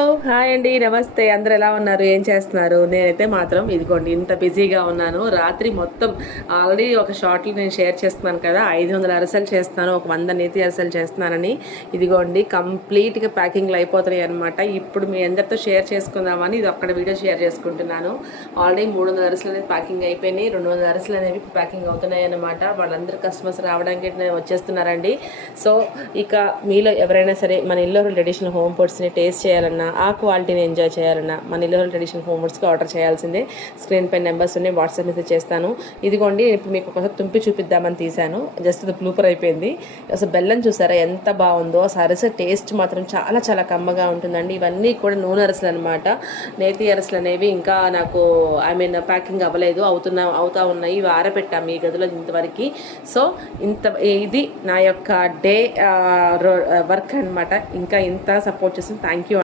Hi అండి, నమస్తే. అందరు ఎలా ఉన్నారు, ఏం చేస్తున్నారు? నేనైతే మాత్రం ఇదిగోండి ఇంత బిజీగా ఉన్నాను. రాత్రి మొత్తం ఆల్రెడీ ఒక షార్ట్లు నేను షేర్ చేస్తున్నాను కదా, 500 అరసలు చేస్తున్నాను, ఒక 100 నేతి అరసలు చేస్తున్నానని. ఇదిగోండి కంప్లీట్గా ప్యాకింగ్లు అయిపోతున్నాయి అనమాట. ఇప్పుడు మీ అందరితో షేర్ చేసుకుందామని ఇది ఒక్కడ వీడియో షేర్ చేసుకుంటున్నాను. ఆల్రెడీ 300 అరసలు అనేది ప్యాకింగ్ అయిపోయినాయి, 200 అరసలు అనేవి ప్యాకింగ్ అవుతున్నాయి అనమాట. వాళ్ళందరూ కస్టమర్స్ రావడానికి వచ్చేస్తున్నారండి. సో ఇక మీలో ఎవరైనా సరే మన ఇల్లు ట్రెడిషనల్ హోమ్ ఫుడ్స్ని టేస్ట్ చేయాలన్నా, ఆ క్వాలిటీని ఎంజాయ్ చేయాలన్నా మన ఇల్లు ట్రెడిషనల్ హోమ్ ఫుడ్స్కి ఆర్డర్ చేయాల్సిందే. స్క్రీన్ పై నెంబర్స్ ఉన్నాయి, వాట్సాప్ మెసేజ్ చేస్తాను. ఇదిగోండి ఇప్పుడు మీకు ఒకసారి తుంపి చూపిద్దామని తీశాను, జస్ట్ అది బ్లూపర్ అయిపోయింది. అసలు బెల్లం చూసారా ఎంత బాగుందో. అరస టేస్ట్ మాత్రం చాలా చాలా కమ్మగా ఉంటుందండి. ఇవన్నీ కూడా నూనె అరసలు అనమాట. నేతి అరసలు అనేవి ఇంకా నాకు ప్యాకింగ్ అవ్వలేదు, అవుతా ఉన్నాయి. ఇవి ఆరబెట్టాము ఈ గదిలో ఇంతవరకు. సో ఇది నా యొక్క డే వర్క్ అనమాట. ఇంకా ఇంత సపోర్ట్ చేసి థ్యాంక్ యూ.